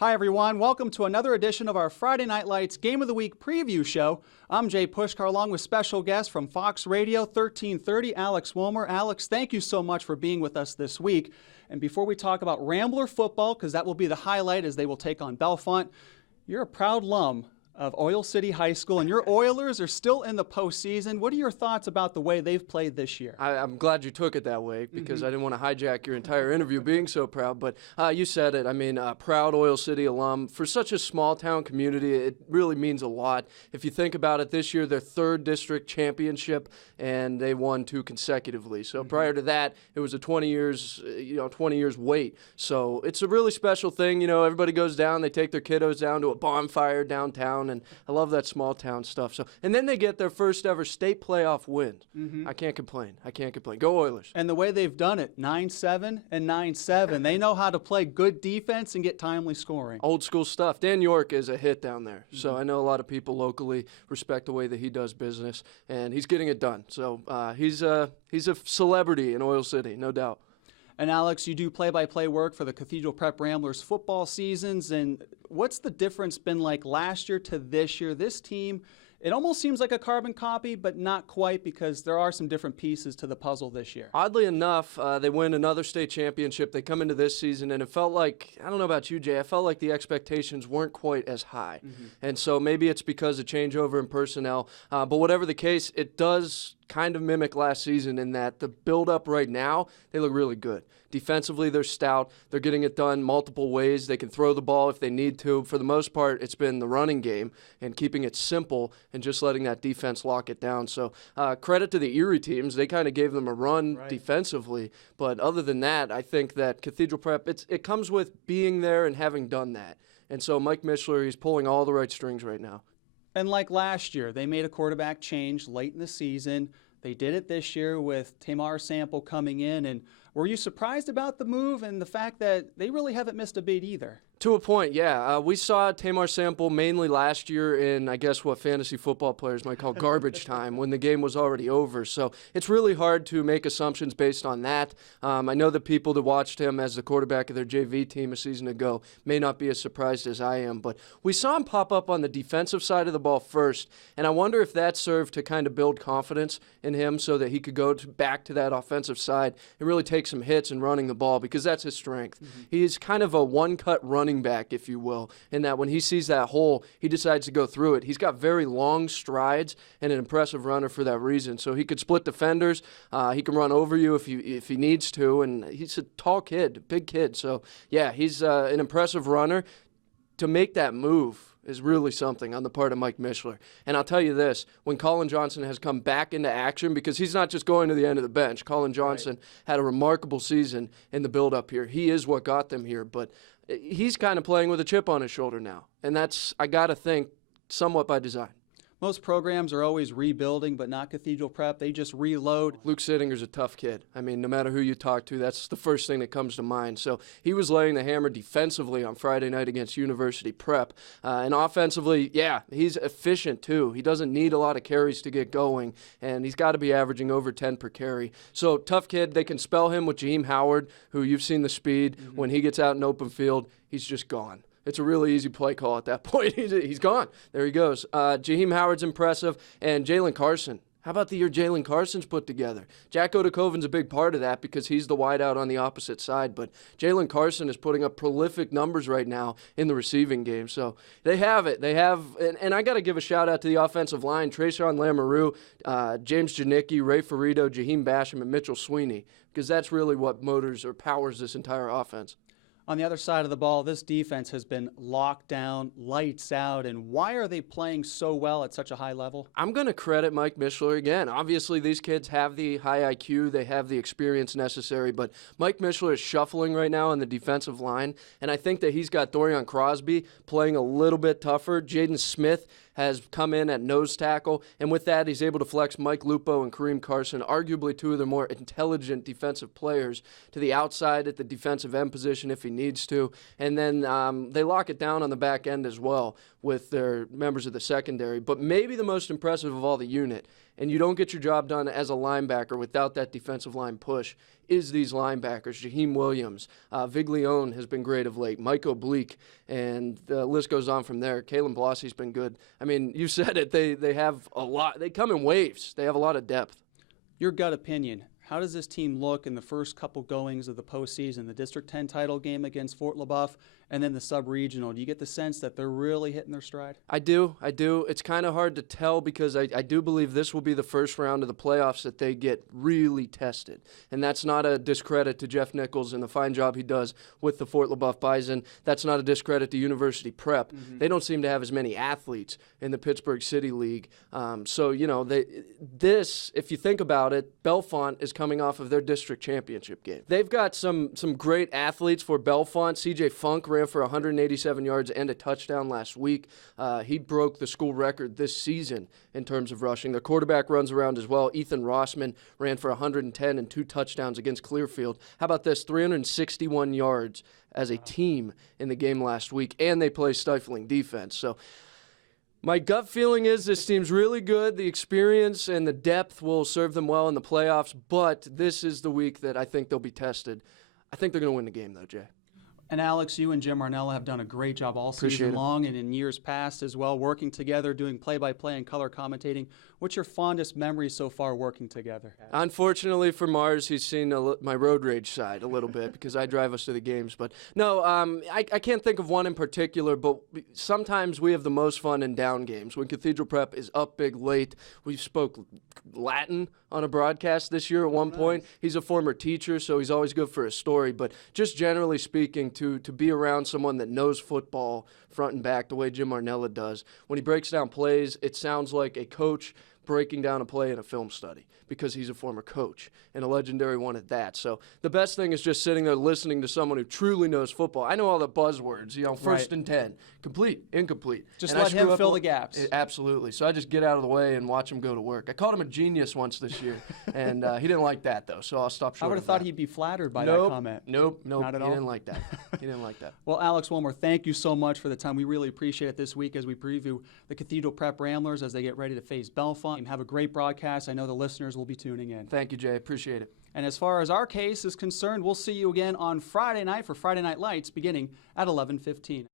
Hi, everyone. Welcome to another edition of our Friday Night Lights Game of the Week preview show. I'm Jay Pushkar, along with special guest from Fox Radio 1330, Alex Wilmer. Alex, thank you so much for being with us this week. And before we talk about Rambler football, because that will be the highlight as they will take on Bellefonte, you're a proud alum of Oil City High School, and your Oilers are still in the postseason. What are your thoughts about the way they've played this year? I'm glad you took it that way because I didn't want to hijack your entire interview being so proud. But you said it. I mean, proud Oil City alum. For such a small-town community, it really means a lot. If you think about it, this year, their third district championship, and they won 2 consecutively. So prior to that, it was a 20 years wait. So it's a really special thing. You know, everybody goes down, they take their kiddos down to a bonfire downtown, and I love that small town stuff. So, and then they get their first ever state playoff win. I can't complain. Go Oilers. And the way they've done it, 9-7 and 9-7. They know how to play good defense and get timely scoring. Old school stuff. Dan York is a hit down there. So I know a lot of people locally respect the way that he does business, and he's getting it done. So he's a celebrity in Oil City, no doubt. And Alex, you do play-by-play work for the Cathedral Prep Ramblers football seasons. And what's the difference been like last year to this year? This team, it almost seems like a carbon copy, but not quite, because there are some different pieces to the puzzle this year. Oddly enough, they win another state championship. They come into this season, and it felt like, I don't know about you, Jay, I felt like the expectations weren't quite as high. And so maybe it's because of changeover in personnel. But whatever the case, it does kind of mimic last season in that the build-up right now, they look really good. Defensively, they're stout. They're getting it done multiple ways. They can throw the ball if they need to. For the most part, it's been the running game and keeping it simple and just letting that defense lock it down. So credit to the Erie teams. They kind of gave them a run defensively. But other than that, I think that Cathedral Prep, it comes with being there and having done that. And so Mike Mishler, he's pulling all the right strings right now. And like last year, they made a quarterback change late in the season. They did it this year with Tamar Sample coming in. And were you surprised about the move and the fact that they really haven't missed a beat either? To a point, yeah. We saw Tamar Sample mainly last year in, I guess, what fantasy football players might call garbage time when the game was already over. So it's really hard to make assumptions based on that. I know the people that watched him as the quarterback of their JV team a season ago may not be as surprised as I am. But we saw him pop up on the defensive side of the ball first, and I wonder if that served to kind of build confidence in him so that he could go back to that offensive side and really take some hits in running the ball, because that's his strength. He's kind of a one-cut running back, if you will, in that when he sees that hole, he decides to go through it. He's got very long strides and an impressive runner for that reason. So he could split defenders. He can run over you if he needs to, and he's a tall kid, big kid. So, yeah, he's an impressive runner. To make that move is really something on the part of Mike Mishler. And I'll tell you this, when Colin Johnson has come back into action, because he's not just going to the end of the bench. Colin Johnson had a remarkable season in the build-up here. He is what got them here, but he's kind of playing with a chip on his shoulder now. And that's, I got to think, somewhat by design. Most programs are always rebuilding, but not Cathedral Prep. They just reload. Luke Sittinger's a tough kid. I mean, no matter who you talk to, that's the first thing that comes to mind. So he was laying the hammer defensively on Friday night against University Prep. And offensively, yeah, he's efficient too. He doesn't need a lot of carries to get going, and he's got to be averaging over 10 per carry. So tough kid. They can spell him with Jaheim Howard, who you've seen the speed. When he gets out in open field, he's just gone. It's a really easy play call at that point. He's gone. There he goes. Jaheim Howard's impressive. And Jalen Carson. How about the year Jalen Carson's put together? Jack Odakoven's a big part of that because he's the wideout on the opposite side. But Jalen Carson is putting up prolific numbers right now in the receiving game. So they have it. They have, and I got to give a shout-out to the offensive line, Trayshawn Lamoureux, James Janicki, Ray Ferrito, Jaheim Basham, and Mitchell Sweeney, because that's really what motors or powers this entire offense. On the other side of the ball, this defense has been locked down, lights out, and why are they playing so well at such a high level? I'm going to credit Mike Mishler again. Obviously, these kids have the high IQ, they have the experience necessary, but Mike Mishler is shuffling right now on the defensive line, and I think that he's got Dorian Crosby playing a little bit tougher. Jaden Smith has come in at nose tackle, and with that, he's able to flex Mike Lupo and Kareem Carson, arguably two of the more intelligent defensive players, to the outside at the defensive end position if he needs to, and then they lock it down on the back end as well with their members of the secondary. But maybe the most impressive of all the unit, and you don't get your job done as a linebacker without that defensive line push, is these linebackers. Jaheim Williams, Viglione has been great of late, Mike Oblique, and the list goes on from there. Kalen Blossey's been good. I mean, you said it. They have a lot. They come in waves. They have a lot of depth. Your gut opinion, how does this team look in the first couple goings of the postseason, the District 10 title game against Fort LaBeouf, and then the sub-regional? Do you get the sense that they're really hitting their stride? I do. It's kind of hard to tell because I do believe this will be the first round of the playoffs that they get really tested. And that's not a discredit to Jeff Nichols and the fine job he does with the Fort LaBeouf Bison. That's not a discredit to University Prep. Mm-hmm. They don't seem to have as many athletes in the Pittsburgh City League. So, if you think about it, Bellefonte is coming off of their district championship game. They've got some great athletes for Bellefonte. C.J. Funk ran for 187 yards and a touchdown last week. He broke the school record this season in terms of rushing. Their quarterback runs around as well. Ethan Rossman ran for 110 and 2 touchdowns against Clearfield. How about this? 361 yards as a team in the game last week, and they play stifling defense. So my gut feeling is this team's really good. The experience and the depth will serve them well in the playoffs, but this is the week that I think they'll be tested. I think they're going to win the game, though, Jay. And Alex, you and Jim Arnella have done a great job all season long and in years past as well, working together, doing play-by-play and color commentating. What's your fondest memory so far working together? Unfortunately for Mars, he's seen my road rage side a little bit because I drive us to the games. But no, I can't think of one in particular, but sometimes we have the most fun in down games. When Cathedral Prep is up big late, we spoke Latin on a broadcast this year at one point. He's a former teacher, so he's always good for a story. But just generally speaking, to be around someone that knows football front and back the way Jim Arnella does, when he breaks down plays, it sounds like a coach breaking down a play in a film study because he's a former coach and a legendary one at that. So the best thing is just sitting there listening to someone who truly knows football. I know all the buzzwords, first and 10, complete, incomplete. Just let him fill the gaps. Absolutely. So I just get out of the way and watch him go to work. I called him a genius once this year, and he didn't like that, though, so I'll stop short. I would have thought he'd be flattered by that comment. Nope. Not at all? He didn't like that. He didn't like that. Well, Alex Wilmer, thank you so much for the time. We really appreciate it this week as we preview the Cathedral Prep Ramblers as they get ready to face Bellefonte. Have a great broadcast. I know the listeners will be tuning in. Thank you, Jay. Appreciate it. And as far as our case is concerned, we'll see you again on Friday night for Friday Night Lights beginning at 11:15.